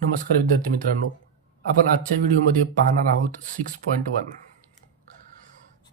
नमस्कार विद्यार्थी मित्रांनो, आपण आजच्या व्हिडिओमध्ये पाहणार आहोत 6.1.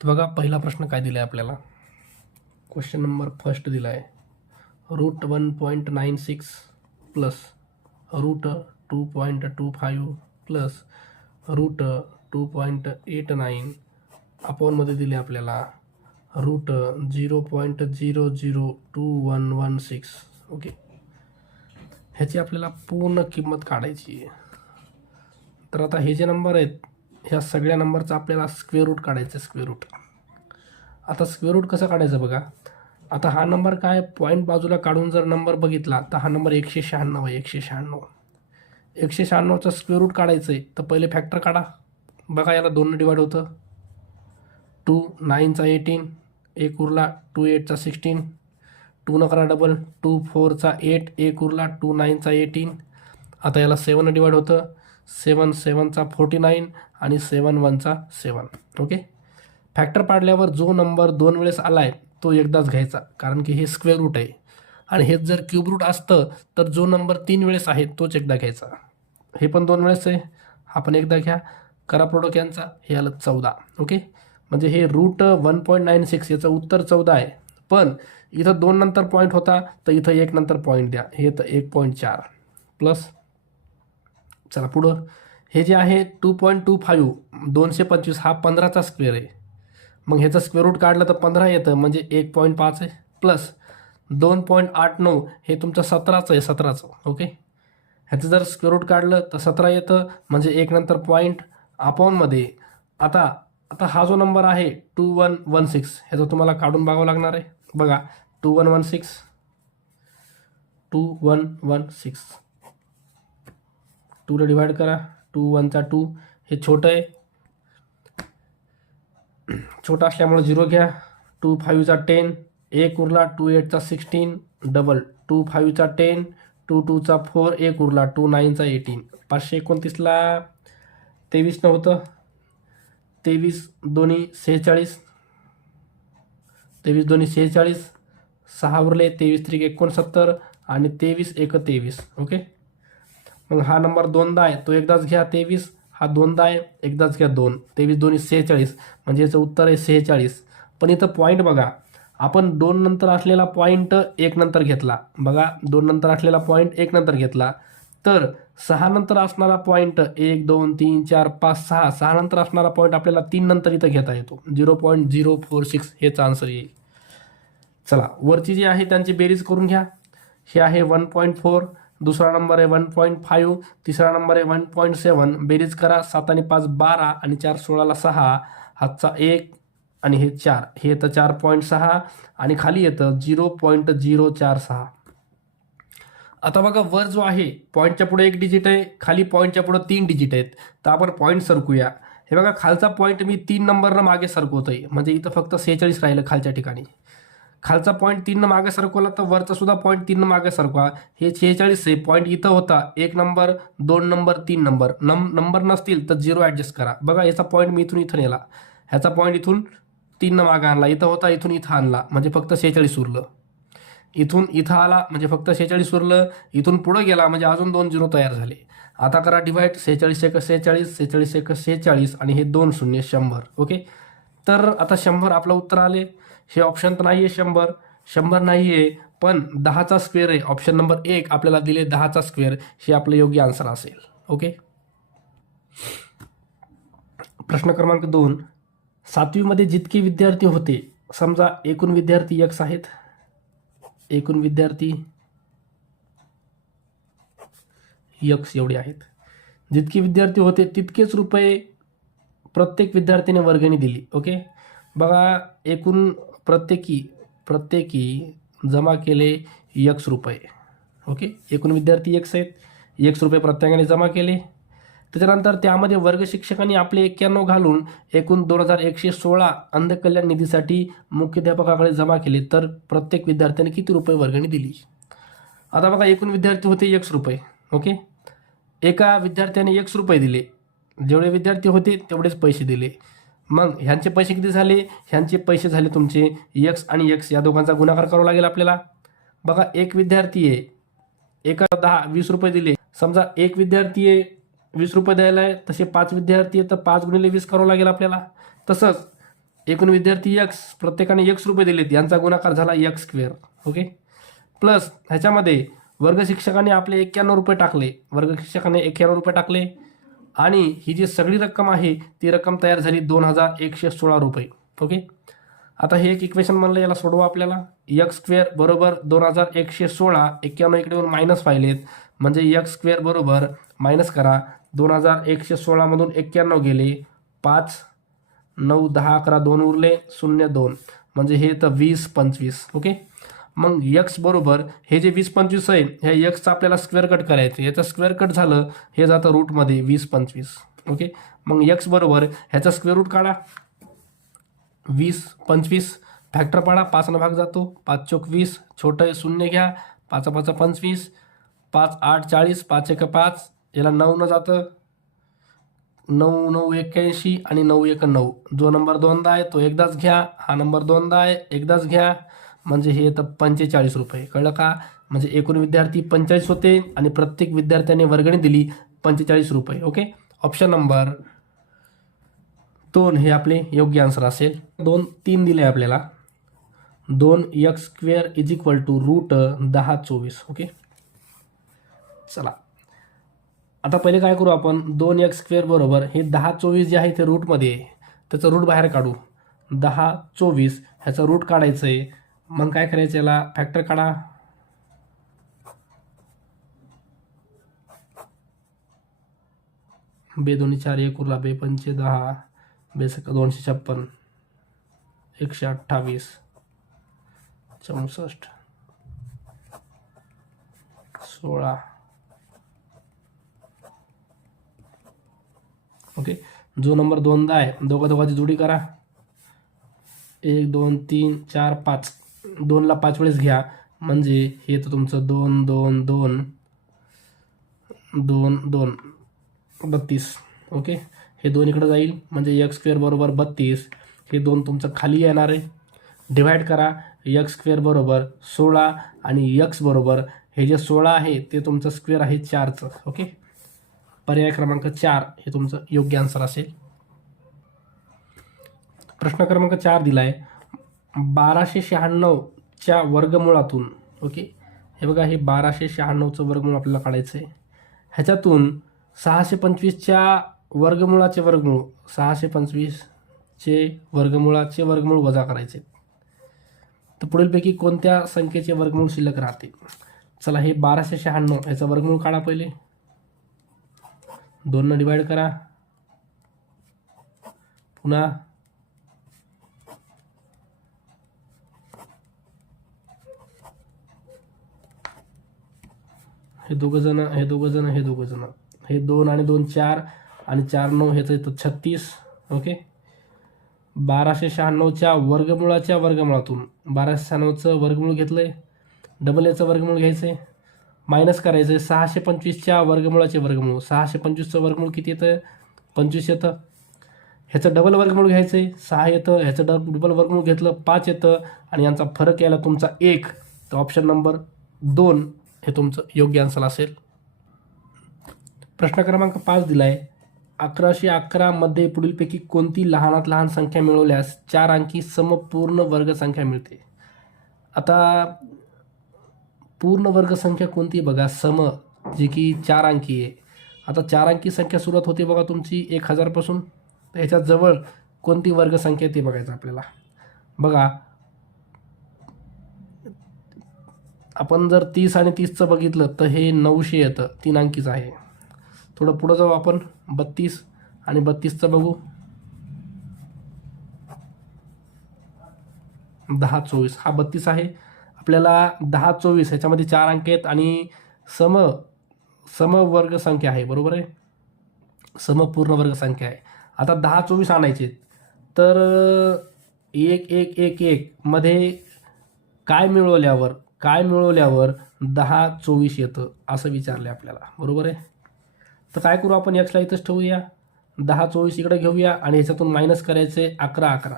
तर बघा, पहिला प्रश्न काय दिला आहे आपल्याला. क्वेश्चन नंबर फर्स्ट दिला आहे, √1.96 प्लस √2.25 प्लस √2.89 अपॉनमध्ये दिले आपल्याला √0.002116. ओके, ह्याची आपल्याला पूर्ण किंमत काढायची आहे. तर आता हे जे नंबर आहेत, ह्या सगळ्या नंबरचा आपल्याला स्क्वेअर रूट काढायचं आहे. स्क्वेअर रूट, आता स्क्वेअर रूट कसं काढायचं बघा. आता हा नंबर काय, पॉईंट बाजूला काढून जर नंबर बघितला तर हा नंबर 196 आहे. 196चा स्क्वेअर रूट काढायचं आहे. तर पहिले फॅक्टर काढा. बघा, याला 2 डिवाइड होतं. 2 9चा 18, 1 उरला, 2 8चा 16, 2 न करा डबल, 2 4चा 8, 1 उरला, 2 9चा 18. आता याला 7 डिवाइड होतं. 7 7चा 49 आणि 7 1चा 7. ओके, फॅक्टर पाडल्यावर जो नंबर 2 वेळेस आला आहे तो एकदाच घ्यायचा, कारण की हे स्क्वेअर रूट आहे. आणि हेच जर क्यूब रूट असतं तर जो नंबर 3 वेळेस आहे तोच एकदा घ्यायचा. हे पण 2 वेळेस आहे, हा पण एकदा घ्या. करा प्रोडक्ट यांचा, हे आलं 14. ओके, म्हणजे हे √1.96 याचं उत्तर 14 आहे. पण इथं 2 नंतर पॉईंट होता तर इथं 1 नंतर पॉईंट द्या. हे तर 1.4 प्लस, चला पुढं. हे जे आहे 2.25 225 हा 15चा स्क्वेअर आहे. मग ह्याचं स्क्वेअर रूट काढलं तर 15 येतं, म्हणजे 1.5 आहे. प्लस 2.89 हे तुमचं 17चं आहे. 17चं. ओके, ह्याचं जर स्क्वेअर रूट काढलं तर 17 येतं, म्हणजे 1 नंतर पॉईंट अपॉनमध्ये. आता आता हा जो नंबर आहे 2116 ह्याचं तुम्हाला काढून बघावं लागणार आहे. बघा, 2116 2ला डिवाइड करा. 2 1चा 2, हे छोटं आहे, छोटा असल्यामुळे 0 घ्या. 2 5चा 10, 1 उरला, 2 8चा 16 डबल, 2 5चा 10, 2 2चा 4, 1 उरला, 2 9चा 18. 529ला 23 नव्हतं, 23 दोन्ही 46, 23 दोन्ही 46, 6 उरले, 23 त्रिक 69 आणि 23 एक 23. ओके, मग हा नंबर 2दा आहे तो एकदाच घ्या. 23 हा 2दा आहे, एकदाच घ्या. 2 23 दोन्ही 46, म्हणजे याचं उत्तर आहे 46. पण इथं पॉईंट बघा, आपण 2 नंतर असलेला पॉईंट 1 नंतर घेतला. बघा, 2 नंतर असलेला पॉईंट 1 नंतर घेतला, तर 6 नंतर असणारा पॉईंट 1 2 3 4 5 6 6 नंतर असणारा पॉईंट आपल्याला 3 नंतर इथं घेता येतो. 0.046 हेच आन्सर येईल. चला, वरची जी आहे त्यांची बेरीज करून घ्या. हे आहे 1.4, दुसरा नंबर आहे 1.5, तिसरा नंबर आहे 1.7. बेरीज करा. 7 आणि 5 12 आणि 4 16ला 6, हातचा 1 आणि हे 4, हे येतं 4.6 आणि खाली येतं 0.046. आता बघा, वर जो आहे पॉईंटच्या पुढे 1 डिजिट आहे, खाली पॉईंटच्या पुढे 3 डिजिट आहेत. तर आपण पॉईंट सरकूया. हे बघा, खालचा पॉईंट मी 3 नंबरनं मागे सरकवतोय, म्हणजे इथं फक्त 46 राहिलं खालच्या ठिकाणी. खालचा पॉईंट 3 मागे सरकवला तर वरचा सुद्धा पॉईंट 3 मागे सरकवा. हे 46 आहे. पॉईंट इथं होता, 1 नंबर 2 नंबर 3 नंबर. नंबर नसतील तर 0 ॲडजस्ट करा. बघा, याचा पॉईंट मी इथून इथं नेला, ह्याचा पॉईंट इथून 3 मागे आणला, इथं होता, इथून इथं आणला, म्हणजे फक्त 46 उरलं. इथून इथं आला म्हणजे फक्त 46 उरलं. इथून पुढं गेला म्हणजे अजून 2 0 तयार झाले. आता करा डिवाइड. 46 एक 46, 46 एक 46 आणि हे 2 0 100. ओके, तर आता 100 आपलं उत्तर आले. हे ऑप्शन तर नाही आहे, 100 नाही आहे, पण 10चा स्क्वेअर आहे. ऑप्शन नंबर 1 आपल्याला दिले 10चा स्क्वेअर, हे आपलं योग्य आन्सर असेल. ओके, प्रश्न क्रमांक 2. 7वीमध्ये जितके विद्यार्थी होते, समजा एकूण विद्यार्थी x आहेत, एकूण विद्यार्थी x एवढे आहेत. जितके विद्यार्थी होते तितकेच रुपये प्रत्येक विद्यार्थ्याने वर्गणी दिली. ओके, बघा, एकूण प्रत्येकी जमा केले x रुपये. ओके, एकूण विद्यार्थी x आहेत, x रुपये प्रत्येकाने जमा केले. त्याच्यानंतर त्यामध्ये वर्ग शिक्षकांनी आपले 91 घालून एकूण 2116 अंधकल्याण निधीसाठी मुख्याध्यापकाकडे जमा केले, तर प्रत्येक विद्यार्थ्याने किती रुपये वर्गणी दिली. आता बघा, एकूण विद्यार्थी होते x रुपये. ओके, एका विद्यार्थ्याने x रुपये दिले, जेवढे विद्यार्थी होते तेवढेच पैसे दिले. मग ह्यांचे पैसे किती झाले, ह्यांचे पैसे झाले तुमचे x आणि x या दोघांचा गुणाकार करावा लागेल आपल्याला. बघा, एक विद्यार्थी आहे, एका 10 20 रुपये दिले, समजा एक विद्यार्थी आहे 20 रुपये द्यायला आहे, तसे 5 विद्यार्थी आहे तर 5 गुणिले 20 करावं लागेल आपल्याला. तसंच एकूण विद्यार्थी x, प्रत्येकाने x रुपये दिलेत, यांचा गुणाकार झाला x स्क्वेअर. ओके. प्लस ह्याच्यामध्ये वर्ग शिक्षकाने आपले 91 रुपये टाकले, वर्ग शिक्षकाने 91 रुपये टाकले आणि ही जी सगळी रक्कम आहे ती रक्कम तयार झाली 2116 रुपये. ओके. आता हे एक इक्वेशन म्हणलं, याला सोडवा आपल्याला. एक्स स्क्वेअर बरोबर 2116, 91 इकडे येऊन मायनस पाहिलेत म्हणजे एक्स स्क्वेअर बरोबर मायनस करा. 2116 मधून 91 गेले, 5 9 10 11 2 उरले, 0 2 म्हणजे हे तर 20 25. ओके. मग एक्स बरोबर हे जे 20 25 आहे, ह्या एक्सचं आपल्याला स्क्वेअर कट करायचं. याचं स्क्वेअर कट झालं, हे जातं रूटमध्ये 20 25. ओके. मग एक्स बरोबर ह्याचा स्क्वेअर रूट काढा, 20 25 फॅक्टर पाडा, 5 भाग जातो, 5 चौक 20, छोटं आहे 0 घ्या, 5 5 25, 5 8 40, 5 1 5, याला 9 न जातं, 9 9 81 आणि 9 1 9. जो नंबर दोनदा आहे तो एकदाच घ्या, हा नंबर दोनदा आहे एकदाच घ्या, म्हणजे हे तर 45 रुपये. कळलं का? म्हणजे एकूण विद्यार्थी 45 होते आणि प्रत्येक विद्यार्थ्याने वर्गणी दिली 45 रुपये. ओके. ऑप्शन नंबर 2 हे आपले योग्य आन्सर असेल. 2 3 दिले आपल्याला. 2x square is equal to root 10 24. Okay. चला आता पहिले काय करू आपण, 2x स्क्वेअर बरोबर हे 10 24 जे आहे ते रूटमध्ये आहे, त्याचं रूट बाहेर काढू. 10 24 ह्याचं रूट काढायचं आहे. मग काय करायचं, याला फॅक्टर काढा. बे 2 4 1 उरला, बे 5 10, बे 256, 128 64 16. ओके. जो नंबर दोनदा आहे दोघांची जोडी करा, 1 2 3 4 5, 2ला 5 वेळेस घ्या म्हणजे हे तर तुमचं 2 2 2 2 2 32. ओके. हे 2 इकडे जाईल म्हणजे एक्स स्क्वेअर बरोबर 32. हे 2 तुमचं खाली येणार आहे. डिवाइड करा, एक्स स्क्वेअर बरोबर 16 आणि एक्स बरोबर हे जे 16 आहे ते तुमचं स्क्वेअर आहे 4चं. ओके. पर्याय क्रमांक 4 हे तुमचं योग्य आन्सर असेल. प्रश्न क्रमांक 4 दिला आहे, 1296च्या वर्गमुळातून. ओके. हे बघा, हे 1296चं वर्गमूळ आपल्याला काढायचं आहे. ह्याच्यातून 625च्या वर्गमुळाचे वर्गमूळ, 625चे वर्गमुळाचे वर्गमूळ वजा करायचे. तर पुढीलपैकी कोणत्या संख्येचे वर्गमूळ शिल्लक राहते. चला, हे 1296 ह्याचा वर्गमूळ काढा. पहिले 2 डिवाइड करा, पुन्हा हे दोघं जण, हे 2 आणि 2 4 आणि 4 9, ह्याचं येतं 36. ओके. 1296च्या वर्गमुळाच्या वर्गमुळातून 1296चं वर्गमूळ घेतलंय, डबल याचं वर्गमूळ घ्यायचंय, मायनस करायचं आहे 625च्या वर्गमुळाचे वर्गमूळ. 625चं वर्गमूळ किती येतं, 25 येतं. ह्याचं डबल वर्गमूळ घ्यायचं आहे, 6 येतं. ह्याचं डबल वर्गमूळ घेतलं 5 येतं आणि यांचा फरक यायला तुमचा 1. तर ऑप्शन नंबर 2 हे तुमचं योग्य आन्सर असेल. प्रश्न क्रमांक 5 दिला आहे, 1111 मध्ये पुढीलपैकी कोणती लहानात लहान संख्या मिळवल्यास 4 अंकी समपूर्ण वर्गसंख्या मिळते. आता पूर्ण वर्गसंख्या कोणती बघा, सम, जी की 4 अंकी आहे. आता 4 अंकी संख्या सुरुवात होते बघा तुमची 1000 पासून. तर ह्याच्या जवळ कोणती वर्गसंख्या ते बघायचं आपल्याला. बघा, आपण जर 30 आणि 30चं बघितलं तर हे 900 येतं, 3 अंकीचं आहे. थोडं पुढं जाऊ आपण, 32 आणि 32चं बघू, 10 24, हा 32 आहे. आपल्याला 10 24 ह्याच्यामध्ये 4 अंक आहेत आणि सम वर्गसंख्या आहे, बरोबर आहे, समपूर्ण वर्गसंख्या आहे. आता 10 24 आणायचे तर 1 1 1 1 मध्ये काय मिळवल्यावर 10 24 येतं असं विचारलं आपल्याला, बरोबर आहे. तर काय करू आपण, एक्सला इथंच ठेवूया, 10 24 इकडे घेऊया आणि ह्याच्यातून मायनस करायचे 11 11.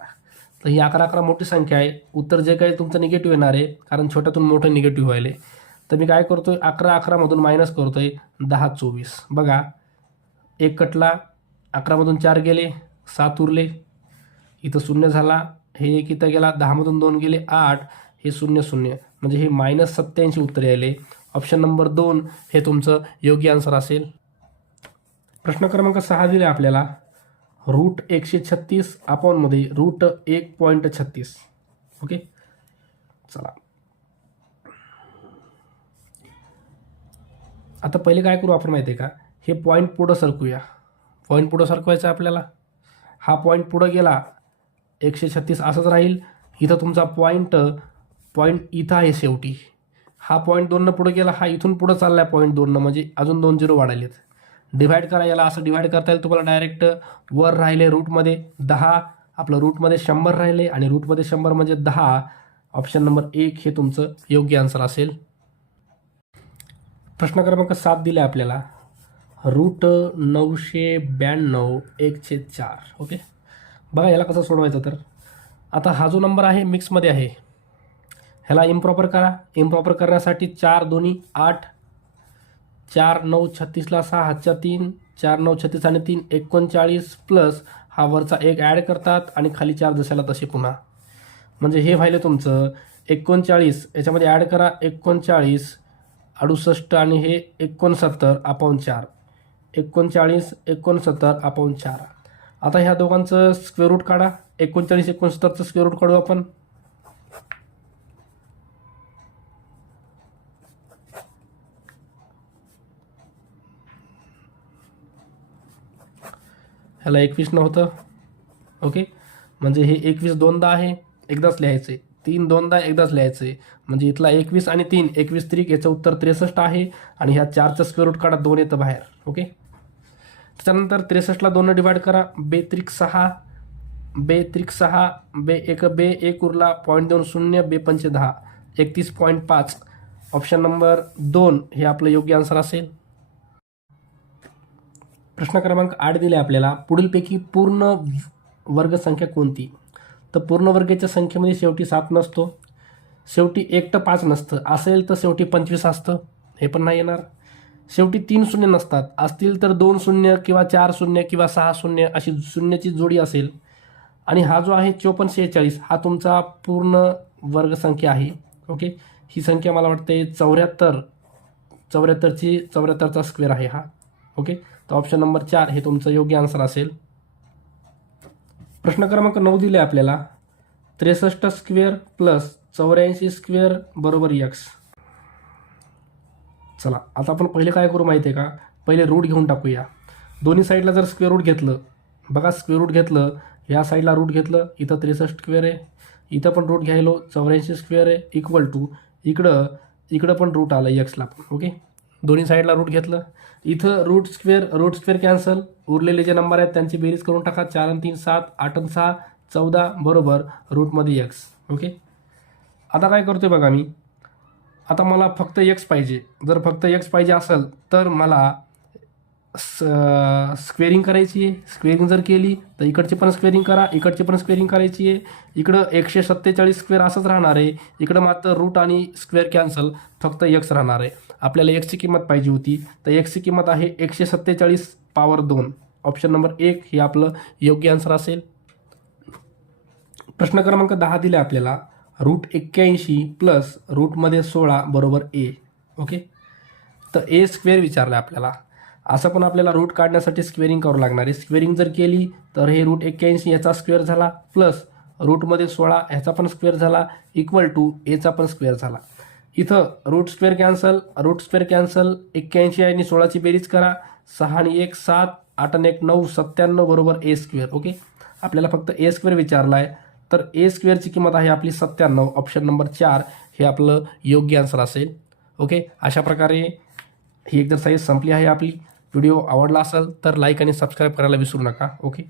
तर ही 11 11 मोठी संख्या आहे. उत्तर जे काही तुमचं निगेटिव्ह येणार आहे, कारण छोट्यातून मोठं निगेटिव्ह व्हायले. तर तर मी काय करतोय 11 मधून मायनस करतोय 10 24. बघा 1 कटला, 11 मधून 4 गेले, 7 उरले, इथं 0 झाला, हे 1 इथं गेला, 10 मधून 2 गेले 8, हे 0 0, म्हणजे हे -87 उत्तर यायले. ऑप्शन नंबर 2 हे तुमचं योग्य आन्सर असेल. प्रश्न क्रमांक 6 दिले आपल्याला, रूट 136 अपॉनमध्ये रूट 1.36. ओके, चला आता पहिले काय करू आपण माहिती आहे का, हे पॉईंट पुढं सरकूया. पॉईंट पुढं सरकवायचं आहे आपल्याला. हा पॉईंट पुढं गेला 136 असंच राहील. इथं तुमचा पॉईंट इथं आहे शेवटी. हा पॉईंट 2 पुढे गेला, हा इथून पुढं चालला आहे पॉईंट 2, म्हणजे अजून 2 0 वाढायलेत. डिव्हाइड करा याला, असं डिव्हाइड करता येईल तुम्हाला डायरेक्ट. वर राहिले रूटमध्ये 10, आपलं रूटमध्ये 100 राहिले, आणि रूटमध्ये 100 म्हणजे 10. ऑप्शन नंबर 1 हे तुमचं योग्य आन्सर असेल. प्रश्न क्रमांक 7 दिले आपल्याला, रूट 992 1/4. ओके, बघा याला कसं सोडवायचं. तर आता हा जो नंबर आहे मिक्समध्ये आहे, ह्याला इम्प्रॉपर करा. इम्प्रॉपर करण्यासाठी 4 दोन्ही 8, 4 9 36ला 6 हातच्या 3, 4 9 36 आणि 3 39, प्लस हा वरचा 1 ॲड करतात आणि खाली 4 जशाला तसे पुन्हा. म्हणजे हे व्हायलं तुमचं 39, याच्यामध्ये ॲड करा 39 68 आणि हे 69/4. 39 69/4. आता ह्या दोघांचं स्क्वेअर रूट काढा. 39 69चं स्क्वेअर रूट काढू आपण. ह्याला 21 नव्हतं. ओके, म्हणजे हे 21 दोनदा आहे, एकदाच लिहायचे. 3 दोनदा एकदाच लिहायचे, म्हणजे इथला 21 आणि 3 21 त्रिक, याचं उत्तर 63 आहे. आणि ह्या 4चं स्क्वेअर रूट काढा, 2 येतं बाहेर. ओके, त्याच्यानंतर 63ला 2 डिवाइड करा. 2 त्रिक 6, 2 त्रिक 6, 2 1 उरला, पॉईंट 2 0, 2 पंचे 10, 31.5. ऑप्शन नंबर 2 हे आपलं योग्य आन्सर असेल. प्रश्न क्रमांक 8 दिले आपल्याला, पुढीलपैकी पूर्ण वर्गसंख्या कोणती. तर पूर्ण वर्गाच्या संख्येमध्ये शेवटी 7 नसतो, शेवटी 1 तर 5 नसतं, असेल तर शेवटी 25 असतं, हे पण नाही येणार. शेवटी 3 शून्य नसतात, असतील तर 2 शून्य किंवा 4 शून्य किंवा 6 शून्य अशी शून्याची जोडी असेल. आणि हा जो आहे 54 46 हा तुमचा पूर्ण वर्गसंख्या आहे. ओके, ही संख्या मला वाटते 74चा स्क्वेअर आहे हा. ओके, तर ऑप्शन नंबर 4 हे तुमचं योग्य आन्सर असेल. प्रश्न क्रमांक 9 दिले आपल्याला, 63 स्क्वेअर प्लस 84 स्क्वेअर बरोबर x. चला आता आपण पहिले काय करू माहिती आहे का, पहिले रूट घेऊन टाकूया. दोन्ही साईडला जर स्क्वेअर रूट घेतलं, बघा स्क्वेअर रूट घेतलं, ह्या साईडला रूट घेतलं, इथं 63 स्क्वेअर आहे, इथं पण रूट घ्यायलो 84 स्क्वेअर आहे, इक्वल टू इकडं पण रूट आलं एक्सला पण. ओके, दोन्ही साईडला रूट घेतलं, इथं रूट स्क्वेअर कॅन्सल, उरलेले जे नंबर आहेत त्यांची बेरीज करून टाका. 4 आणि 3 7, 8 आणि 6 14 बरोबर रूटमध्ये एक्स. ओके, आता काय करतोय बघा मी, आता मला फक्त एक्स पाहिजे. जर फक्त एक्स पाहिजे असेल तर मला स्क्वेअरिंग करायची आहे. स्क्वेअरिंग जर केली तर इकडची पण स्क्वेअरिंग करा, इकडची पण स्क्वेअरिंग करायची आहे. इकडं 147 स्क्वेअर असंच राहणार आहे, इकडं मात्र रूट आणि स्क्वेअर कॅन्सल, फक्त एक्स राहणार आहे. आपल्याला एक्सची किंमत पाहिजे होती, तर एक्सची किंमत आहे 147 पॉवर 2. ऑप्शन नंबर 1 हे आपलं योग्य आन्सर असेल. प्रश्न क्रमांक 10 दिला आपल्याला, रूट 81 प्लस रूटमध्ये 16 बरोबर ए. ओके, तर ए स्क्वेअर विचारलं आपल्याला. असं पण आपल्याला रूट काढण्यासाठी स्क्वेअरिंग करावं लागणार आहे. स्क्वेअरिंग जर केली तर हे रूट 81 याचा स्क्वेअर झाला, प्लस रूटमध्ये 16 ह्याचा पण स्क्वेअर झाला, इक्वल टू एचा पण स्क्वेअर झाला. इथं रूट स्क्वेअर कॅन्सल, 81 आणि 16ची बेरीज करा. 6 आणि 1 7, 8 आणि 1 9, 97 बरोबर ए स्क्वेअर. ओके, आपल्याला फक्त ए स्क्वेअर विचारला आहे, तर ए स्क्वेअरची किंमत आहे आपली 97. ऑप्शन नंबर 4 हे आपलं योग्य आन्सर असेल. ओके, अशा प्रकारे ही एक्झरसाइज संपली आहे आपली. व्हिडिओ आवडला असेल तर लाईक आणि सबस्क्राईब करायला विसरू नका. ओके.